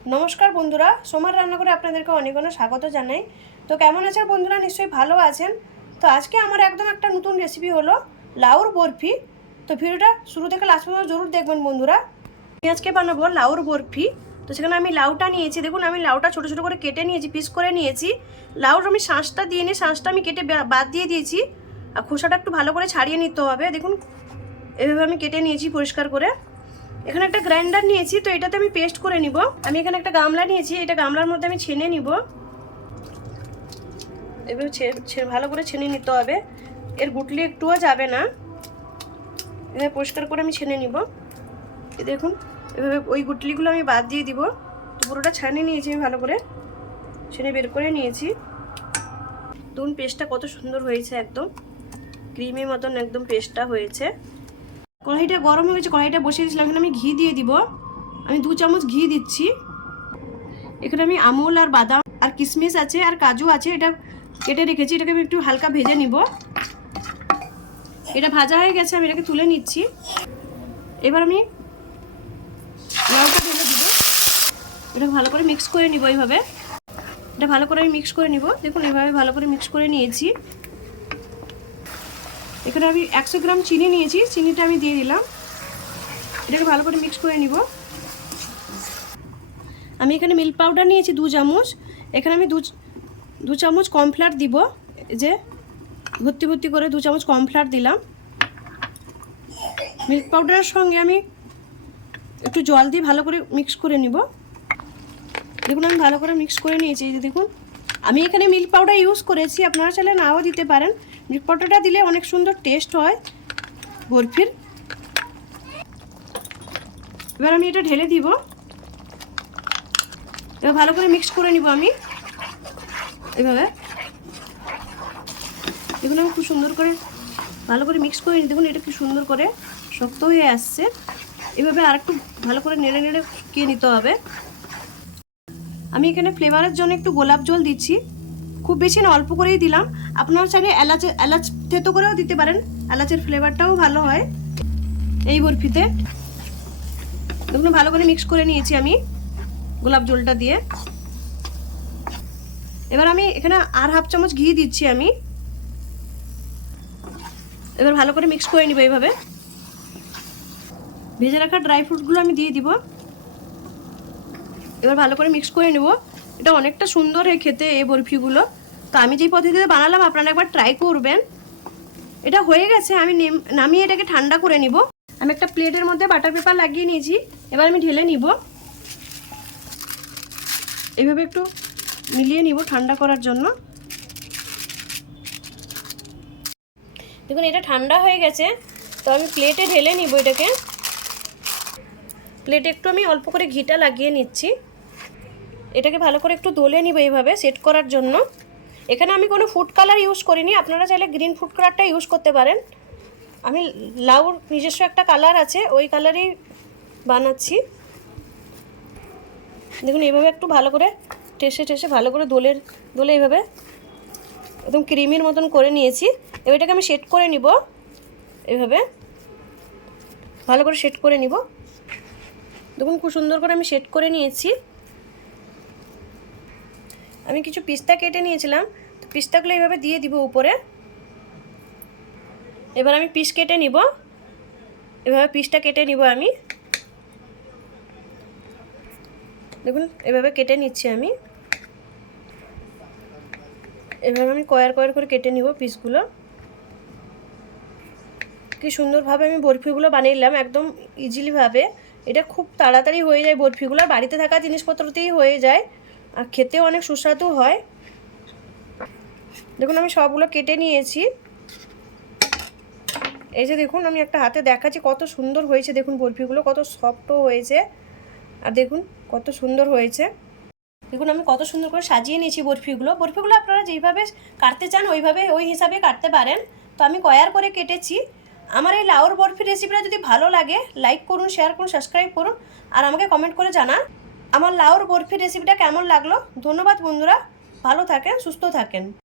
नमस्कार बंधुरा सोमार रान्नाघरे आपनादेरके अनेक अनेक स्वागत जानाई। तो केमन आछेन बंधुरा? निश्चयई भालो आछेन। तो आजके आमार एकदम एकटा नतुन रेसिपि हलो लाउर बरफी। तो भिडियोटा शुरू थेके लास्ट पर्यन्त जरूर देखबेन बंधुरा। आमि आजके बानाबो लाउर बरफी। तो सेखाने आमि लाउटा नियेछि, देखुन आमि लाउटा छोटो छोटो करे केटे नियेछि, पिस करे नियेछि। लाउर आमि शाँसटा दिये निये शाँसटा आमि केटे बाद दिये दियेछि और खोसाटा एकटु भालो करे छाड़िये निते होबे। देखुन एभाবে आमि केटे नियेछि परिष्कार करे। এখানে একটা গ্রাইন্ডার নিয়েছি, তো এটাতে আমি পেস্ট করে নিব। আমি এখানে একটা গামলা নিয়েছি, এটা গামলার মধ্যে আমি ছেনে নিব। এভাবে ভালো করে ছেনে নিতে হবে, এর গুটলি একটুও যাবে না। এভাবে পরিষ্কার করে আমি ছেনে নিব। এই দেখুন এভাবে ওই গুটলিগুলো আমি বাদ দিয়ে দিব। তো পুরোটা ছানিয়ে নিয়েছি, আমি ভালো করে ছেনে বের করে নিয়েছি। দেখুন পেস্টটা কত সুন্দর হয়েছে, একদম ক্রিমি মতন একদম পেস্টটা হয়েছে। কড়াইটা গরম হয়ে গেছে, কড়াইটা বসিয়ে দিয়েছিলাম। এখানে আমি ঘি দিয়ে দিব। আমি 2 চামচ ঘি দিচ্ছি। এখানে আমি আমুল আর বাদাম আর কিশমিশ আছে আর কাজু আছে, এটা কেটে রেখেছি। এটাকে আমি একটু হালকা ভেজে নিব। এটা ভাজা হয়ে গেছে, আমি এটাকে তুলে নিচ্ছি। এবার আমি লাউটা ঢেলে দিব। এটা ভালো করে মিক্স করে নিব। এইভাবে এটা ভালো করে আমি মিক্স করে নিব। দেখুন এইভাবে ভালো করে মিক্স করে নিয়েছি। এখানে আমি 100 গ্রাম চিনি নিয়েছি, চিনিটা আমি দিয়ে দিলাম। এটাকে ভালো করে মিক্স করে নিব। আমি এখানে মিল্ক পাউডার নিয়েছি 2 চামচ। এখানে আমি 2 চামচ কর্নফ্লাওয়ার দিব। যে ভর্তি ভর্তি করে 2 চামচ কর্নফ্লাওয়ার দিলাম। মিল্ক পাউডারের সঙ্গে আমি একটু জল দিয়ে ভালো করে মিক্স করে নিব। দেখুন আমি ভালো করে মিক্স করে নিয়েছি। এই যে দেখুন আমি এখানে মিল্ক পাউডার ইউজ করেছি, আপনারা চাইলে নাও দিতে পারেন। মিল্ক পাউডারটা দিলে অনেক সুন্দর টেস্ট হয় বরফির। এবার আমি এটা ঢেলে দিব। এবার ভালো করে মিক্স করে নিব আমি এভাবে। দেখুন আমি খুব সুন্দর করে ভালো করে মিক্স করে নিই। দেখুন এটা কি সুন্দর করে শক্ত হয়ে আসছে। এভাবে আরেকটু ভালো করে নেড়ে নেড়ে শুকিয়ে নিতে হবে। আমি এখানে ফ্লেভারের জন্য একটু গোলাপ জল দিচ্ছি, খুব বেশি না, অল্প করেই দিলাম। আপনারা চাইলে এলাচ থেতো করেও দিতে পারেন, এলাচের ফ্লেভারটাও ভালো হয় এই বরফিতে। দেখুন ভালো করে মিক্স করে নিয়েছি আমি গোলাপ জলটা দিয়ে। এবার আমি এখানে আর হাফ চামচ ঘি দিচ্ছি আমি। এবার ভালো করে মিক্স করে নিব। এইভাবে ভেজে রাখা ড্রাই ফ্রুটগুলো আমি দিয়ে দিব। এবার ভালো করে মিক্স করে নেব। এটা অনেকটা সুন্দর হয় খেতে এই বরফিগুলো। তো আমি যেই পদ্ধতিতে বানালাম আপনারা একবার ট্রাই করবেন। এটা হয়ে গেছে, আমি নামিয়ে এটাকে ঠান্ডা করে নিব। আমি একটা প্লেটের মধ্যে বাটার পেপার লাগিয়ে নিয়েছি। এবার আমি ঢেলে নিব। এইভাবে একটু মিলিয়ে নিব ঠান্ডা করার জন্য। দেখুন এটা ঠান্ডা হয়ে গেছে, তো আমি প্লেটে ঢেলে নিব এটাকে। প্লেটে একটু আমি অল্প করে ঘিটা লাগিয়ে নিচ্ছি। এটাকে ভালো করে একটু দোলে নিব এইভাবে সেট করার জন্য। এখানে আমি কোনো ফুড কালার ইউজ করিনি, আপনারা চাইলে গ্রিন ফুড কালারটা ইউজ করতে পারেন। আমি লাউর নিজস্ব একটা কালার আছে, ওই কালারই বানাচ্ছি। দেখুন এইভাবে একটু ভালো করে ঠেসে ভালো করে দোলে এইভাবে একদম ক্রিমির মতন করে নিয়েছি। এবার এটাকে আমি সেট করে নিব। এইভাবে ভালো করে সেট করে নিব। দেখুন খুব সুন্দর করে আমি সেট করে নিয়েছি। আমি কিছু পিস্তা কেটে নিয়েছিলাম, তো পিস্তাগুলো এইভাবে দিয়ে দিব উপরে। এবার আমি পিস কেটে নিব। এভাবে পিসটা কেটে নিব আমি। দেখুন এভাবে কেটে নিচ্ছি আমি। এভাবে আমি কয়ার করে কেটে নিব পিসগুলো। কি সুন্দরভাবে আমি বরফিগুলো বানিয়ে নিলাম, একদম ইজিলিভাবে। এটা খুব তাড়াতাড়ি হয়ে যায় বরফিগুলো, বাড়িতে থাকা জিনিসপত্রতেই হয়ে যায় আর খেতেও অনেক সুস্বাদু হয়। দেখুন আমি সবগুলো কেটে নিয়েছি। এই যে দেখুন আমি একটা হাতে দেখাচ্ছি কত সুন্দর হয়েছে। দেখুন বরফিগুলো কত সফটও হয়েছে আর দেখুন কত সুন্দর হয়েছে। দেখুন আমি কত সুন্দর করে সাজিয়ে নিয়েছি বরফিগুলো। আপনারা যেইভাবে কাটতে চান ওই হিসাবে কাটতে পারেন। তো আমি কয়ার করে কেটেছি। আমার এই লাউর বরফি রেসিপিটা যদি ভালো লাগে লাইক করুন, শেয়ার করুন, সাবস্ক্রাইব করুন আর আমাকে কমেন্ট করে জানান আমার লাউর বরফি রেসিপিটা কেমন লাগলো। ধন্যবাদ বন্ধুরা, ভালো থাকেন, সুস্থ থাকেন।